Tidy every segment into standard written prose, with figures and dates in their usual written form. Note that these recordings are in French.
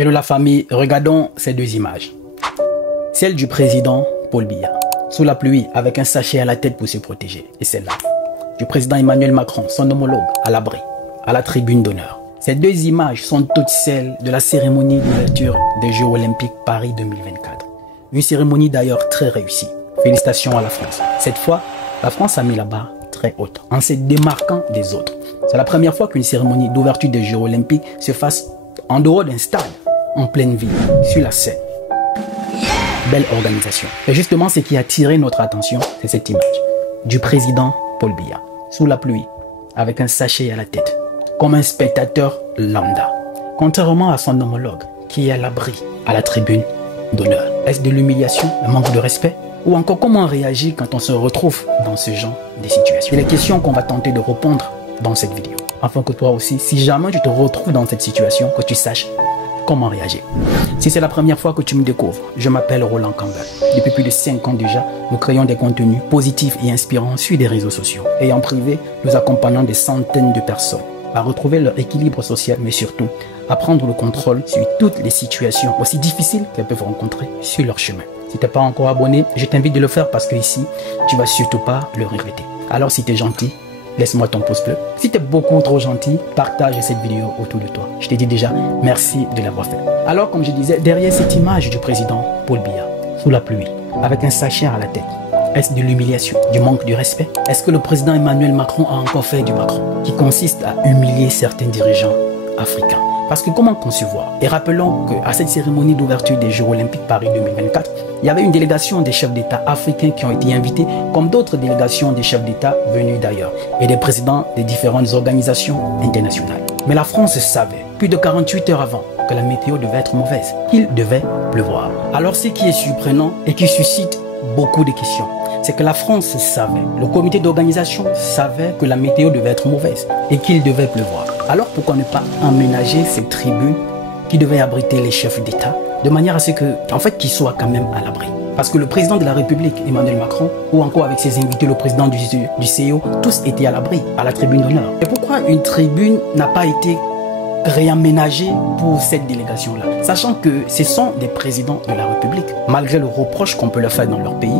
Hello la famille, regardons ces deux images. Celle du président Paul Biya, sous la pluie avec un sachet à la tête pour se protéger. Et celle-là, du président Emmanuel Macron, son homologue, à l'abri, à la tribune d'honneur. Ces deux images sont toutes celles de la cérémonie d'ouverture des Jeux Olympiques Paris 2024. Une cérémonie d'ailleurs très réussie. Félicitations à la France. Cette fois, la France a mis la barre très haute, en se démarquant des autres. C'est la première fois qu'une cérémonie d'ouverture des Jeux Olympiques se fasse en dehors d'un stade, en pleine ville, sur la scène. Belle organisation. Et justement, ce qui a attiré notre attention, c'est cette image du président Paul Biya, sous la pluie, avec un sachet à la tête, comme un spectateur lambda. Contrairement à son homologue, qui est à l'abri, à la tribune d'honneur. Est-ce de l'humiliation, un manque de respect? Ou encore comment réagir quand on se retrouve dans ce genre de situation? C'est les questions qu'on va tenter de répondre dans cette vidéo. Afin que toi aussi, si jamais tu te retrouves dans cette situation, que tu saches comment réagir. Si c'est la première fois que tu me découvres, je m'appelle Roland Campbell. Depuis plus de 5 ans déjà, nous créons des contenus positifs et inspirants sur des réseaux sociaux. Et en privé, nous accompagnons des centaines de personnes à retrouver leur équilibre social, mais surtout à prendre le contrôle sur toutes les situations aussi difficiles qu'elles peuvent rencontrer sur leur chemin. Si tu n'es pas encore abonné, je t'invite de le faire parce que ici, tu ne vas surtout pas le regretter. Alors si tu es gentil, laisse-moi ton pouce bleu. Si tu es beaucoup trop gentil, partage cette vidéo autour de toi. Je te dis déjà, merci de l'avoir fait. Alors comme je disais, derrière cette image du président Paul Biya, sous la pluie, avec un sachet à la tête, est-ce de l'humiliation, du manque de respect? Est-ce que le président Emmanuel Macron a encore fait du Macron, qui consiste à humilier certains dirigeants africains? Parce que comment concevoir? Et rappelons qu'à cette cérémonie d'ouverture des Jeux Olympiques Paris 2024, il y avait une délégation des chefs d'État africains qui ont été invités, comme d'autres délégations des chefs d'État venus d'ailleurs, et des présidents des différentes organisations internationales. Mais la France savait, plus de 48 heures avant, que la météo devait être mauvaise, qu'il devait pleuvoir. Alors ce qui est surprenant et qui suscite beaucoup de questions, c'est que la France savait, le comité d'organisation savait que la météo devait être mauvaise et qu'il devait pleuvoir. Alors pourquoi ne pas aménager ces tribunes qui devaient abriter les chefs d'État de manière à ce que, qu'ils soient quand même à l'abri? Parce que le président de la République, Emmanuel Macron, ou encore avec ses invités, le président du CEO, tous étaient à l'abri, à la tribune d'honneur. Et pourquoi une tribune n'a pas été réaménagée pour cette délégation-là? Sachant que ce sont des présidents de la République, malgré le reproche qu'on peut leur faire dans leur pays,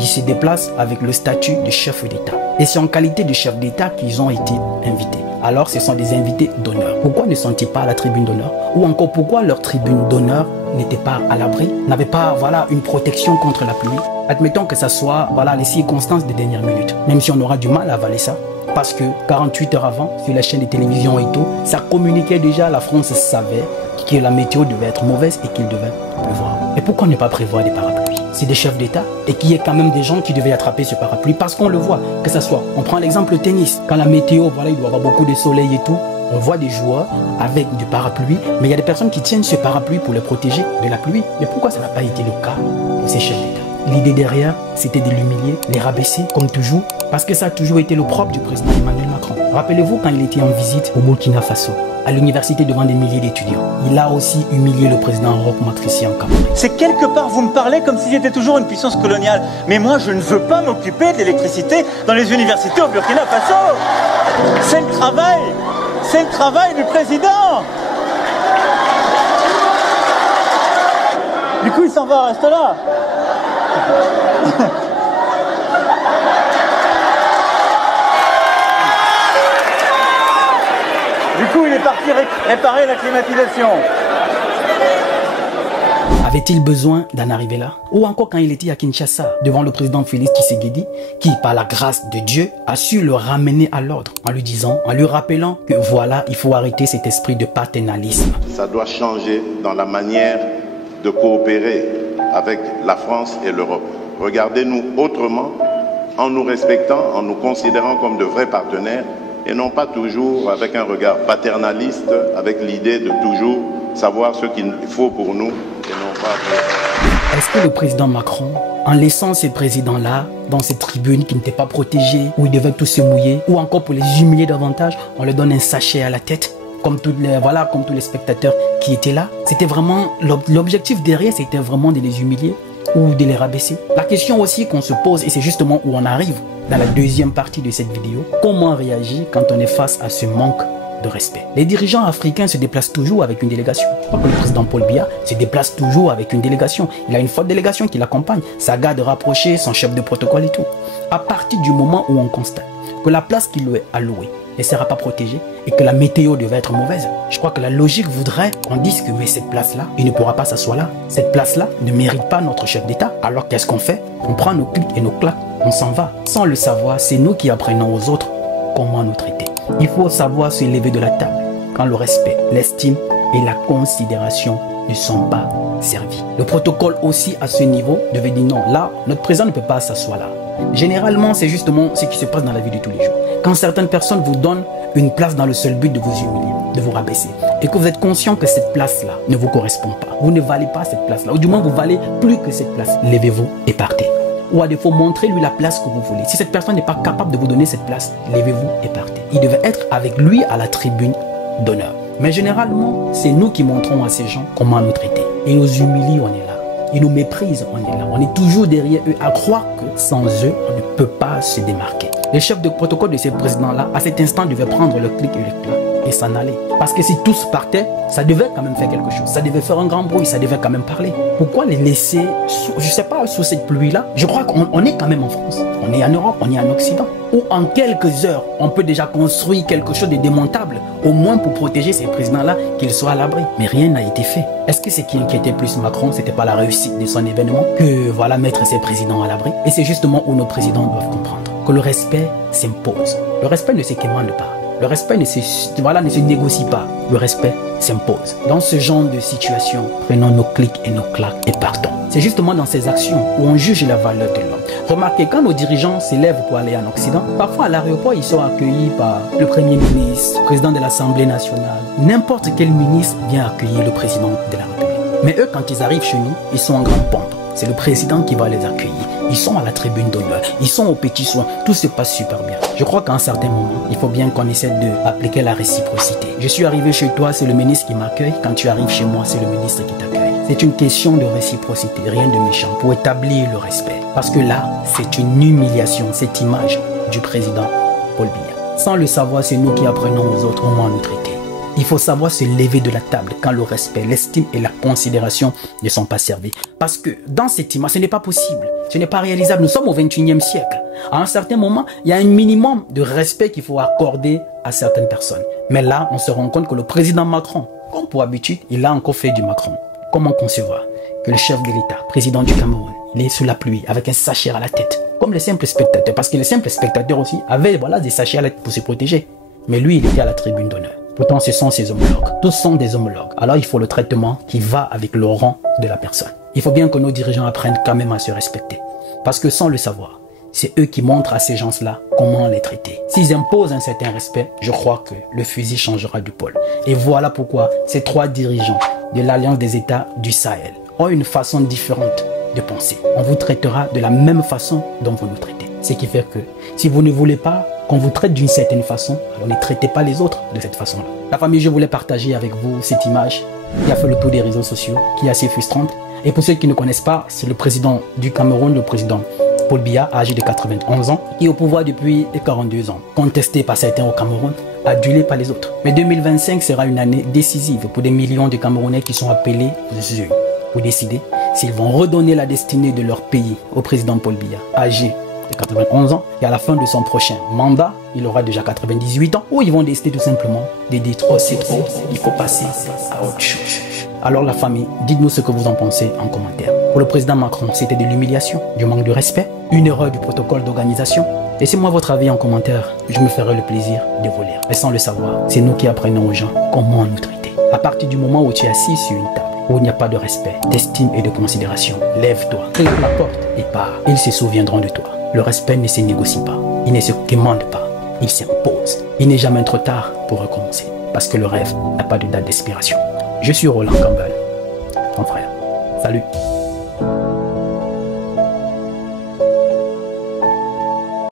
ils se déplacent avec le statut de chef d'État. Et c'est en qualité de chef d'État qu'ils ont été invités. Alors ce sont des invités d'honneur. Pourquoi ne sont-ils pas à la tribune d'honneur? Ou encore pourquoi leur tribune d'honneur n'était pas à l'abri, n'avait pas une protection contre la pluie? Admettons que ça soit les circonstances de dernière minute, même si on aura du mal à avaler ça. Parce que 48 heures avant, sur la chaîne de télévision et tout, ça communiquait déjà, la France savait que la météo devait être mauvaise et qu'il devait pleuvoir. Et pourquoi ne pas prévoir des parapluies? C'est des chefs d'État et qu'il y ait quand même des gens qui devaient attraper ce parapluie parce qu'on le voit, que ça soit, on prend l'exemple le tennis, quand la météo, il doit y avoir beaucoup de soleil et tout, on voit des joueurs avec du parapluie, mais il y a des personnes qui tiennent ce parapluie pour les protéger de la pluie. Mais pourquoi ça n'a pas été le cas pour ces chefs d'État? L'idée derrière, c'était de l'humilier, les rabaisser, comme toujours, parce que ça a toujours été le propre du président Emmanuel Macron. Rappelez-vous quand il était en visite au Burkina Faso, à l'université devant des milliers d'étudiants. Il a aussi humilié le président Roch-Marc Christian Kabore. C'est quelque part, vous me parlez comme si j'étais toujours une puissance coloniale. Mais moi, je ne veux pas m'occuper de l'électricité dans les universités au Burkina Faso. C'est le travail du président. Du coup, il s'en va, reste là. Du coup, il est parti réparer la climatisation. Avait-il besoin d'en arriver là? Ou encore quand il était à Kinshasa, devant le président Félix Tshisekedi, qui, par la grâce de Dieu, a su le ramener à l'ordre, en lui disant, en lui rappelant que voilà, il faut arrêter cet esprit de paternalisme. Ça doit changer dans la manière de coopérer avec la France et l'Europe. Regardez-nous autrement, en nous respectant, en nous considérant comme de vrais partenaires, et non pas toujours avec un regard paternaliste, avec l'idée de toujours savoir ce qu'il faut pour nous, et non pas pour... Est-ce que le président Macron, en laissant ces présidents-là dans ces tribunes qui n'étaient pas protégées, où ils devaient tous se mouiller, ou encore pour les humilier davantage, on leur donne un sachet à la tête, comme tous les spectateurs qui étaient là? C'était vraiment, l'objectif derrière, c'était vraiment de les humilier ou de les rabaisser. La question aussi qu'on se pose, et c'est justement où on arrive dans la deuxième partie de cette vidéo, comment réagir quand on est face à ce manque de respect. Les dirigeants africains se déplacent toujours avec une délégation. Je crois que le président Paul Biya se déplace toujours avec une délégation. Il a une forte délégation qui l'accompagne, sa garde rapprochée, son chef de protocole et tout. À partir du moment où on constate que la place qui lui est allouée ne sera pas protégée et que la météo devait être mauvaise, je crois que la logique voudrait qu'on dise que mais cette place-là, il ne pourra pas s'asseoir là. Cette place-là ne mérite pas notre chef d'État. Alors qu'est-ce qu'on fait? On prend nos clics et nos claques, on s'en va. Sans le savoir, c'est nous qui apprenons aux autres comment nous traiter. Il faut savoir se lever de la table quand le respect, l'estime et la considération ne sont pas servis. Le protocole aussi à ce niveau devait dire non, là, notre président ne peut pas s'asseoir là. Généralement, c'est justement ce qui se passe dans la vie de tous les jours. Quand certaines personnes vous donnent une place dans le seul but de vous humilier, de vous rabaisser, et que vous êtes conscient que cette place-là ne vous correspond pas, vous ne valez pas cette place-là, ou du moins vous valez plus que cette place, levez-vous et partez. Ou à défaut, montrez-lui la place que vous voulez. Si cette personne n'est pas capable de vous donner cette place, levez-vous et partez. Il devait être avec lui à la tribune d'honneur. Mais généralement, c'est nous qui montrons à ces gens comment nous traiter. Ils nous humilient, on est là. Ils nous méprisent, on est là. On est toujours derrière eux à croire que sans eux, on ne peut pas se démarquer. Les chefs de protocole de ces présidents-là, à cet instant, devaient prendre le clic et le clac et s'en aller. Parce que si tous partaient, ça devait quand même faire quelque chose. Ça devait faire un grand bruit, ça devait quand même parler. Pourquoi les laisser, je ne sais pas, sous cette pluie-là? Je crois qu'on est quand même en France. On est en Europe, on est en Occident. Où en quelques heures, on peut déjà construire quelque chose de démontable, au moins pour protéger ces présidents-là, qu'ils soient à l'abri. Mais rien n'a été fait. Est-ce que ce qui inquiétait plus Macron, c'était pas la réussite de son événement, que voilà, mettre ces présidents à l'abri? Et c'est justement où nos présidents doivent comprendre que le respect s'impose. Le respect ne se commande pas. Le respect ne se négocie pas. Le respect s'impose. Dans ce genre de situation, prenons nos clics et nos claques et partons. C'est justement dans ces actions où on juge la valeur de l'homme. Remarquez, quand nos dirigeants s'élèvent pour aller en Occident, parfois à l'aéroport, ils sont accueillis par le Premier ministre, le président de l'Assemblée nationale. N'importe quel ministre vient accueillir le président de la République. Mais eux, quand ils arrivent chez nous, ils sont en grande pompe. C'est le président qui va les accueillir. Ils sont à la tribune d'honneur. Ils sont aux petits soins. Tout se passe super bien. Je crois qu'à un certain moment, il faut bien qu'on essaie d'appliquer la réciprocité. Je suis arrivé chez toi, c'est le ministre qui m'accueille. Quand tu arrives chez moi, c'est le ministre qui t'accueille. C'est une question de réciprocité, rien de méchant, pour établir le respect. Parce que là, c'est une humiliation, cette image du président Paul Biya. Sans le savoir, c'est nous qui apprenons aux autres comment nous traiter. Il faut savoir se lever de la table quand le respect, l'estime et la considération ne sont pas servis. Parce que dans cette image, ce n'est pas possible. Ce n'est pas réalisable. Nous sommes au 21e siècle. À un certain moment, il y a un minimum de respect qu'il faut accorder à certaines personnes. Mais là, on se rend compte que le président Macron, comme pour habitude, il a encore fait du Macron. Comment concevoir que le chef de l'État, président du Cameroun, il est sous la pluie avec un sachet à la tête, comme les simples spectateurs, parce que les simples spectateurs aussi avaient des sachets à la tête pour se protéger. Mais lui, il était à la tribune d'honneur. Pourtant, ce sont ses homologues. Tous sont des homologues. Alors, il faut le traitement qui va avec le rang de la personne. Il faut bien que nos dirigeants apprennent quand même à se respecter. Parce que sans le savoir, c'est eux qui montrent à ces gens-là comment les traiter. S'ils imposent un certain respect, je crois que le fusil changera du pôle. Et voilà pourquoi ces trois dirigeants de l'Alliance des États du Sahel ont une façon différente de penser. On vous traitera de la même façon dont vous nous traitez. Ce qui fait que si vous ne voulez pas qu'on vous traite d'une certaine façon, alors ne traitez pas les autres de cette façon-là. La famille, je voulais partager avec vous cette image qui a fait le tour des réseaux sociaux, qui est assez frustrante. Et pour ceux qui ne connaissent pas, c'est le président du Cameroun, le président Paul Biya, âgé de 91 ans, qui est au pouvoir depuis 42 ans, contesté par certains au Cameroun, adulé par les autres. Mais 2025 sera une année décisive pour des millions de Camerounais qui sont appelés aux urnes pour décider s'ils vont redonner la destinée de leur pays au président Paul Biya, âgé de 91 ans, et à la fin de son prochain mandat, il aura déjà 98 ans, ou ils vont décider tout simplement de dire trop, c'est trop, il faut passer à autre chose. Alors la famille, dites-nous ce que vous en pensez en commentaire. Pour le président Macron, c'était de l'humiliation, du manque de respect, une erreur du protocole d'organisation. Laissez-moi votre avis en commentaire, je me ferai le plaisir de vous lire. Mais sans le savoir, c'est nous qui apprenons aux gens comment nous traiter. À partir du moment où tu es assis sur une table, où il n'y a pas de respect, d'estime et de considération, lève-toi, claque la porte et pars. Ils se souviendront de toi. Le respect ne se négocie pas, il ne se commande pas, il s'impose. Il n'est jamais trop tard pour recommencer, parce que le rêve n'a pas de date d'expiration. Je suis Roland Campbell, ton frère. Salut.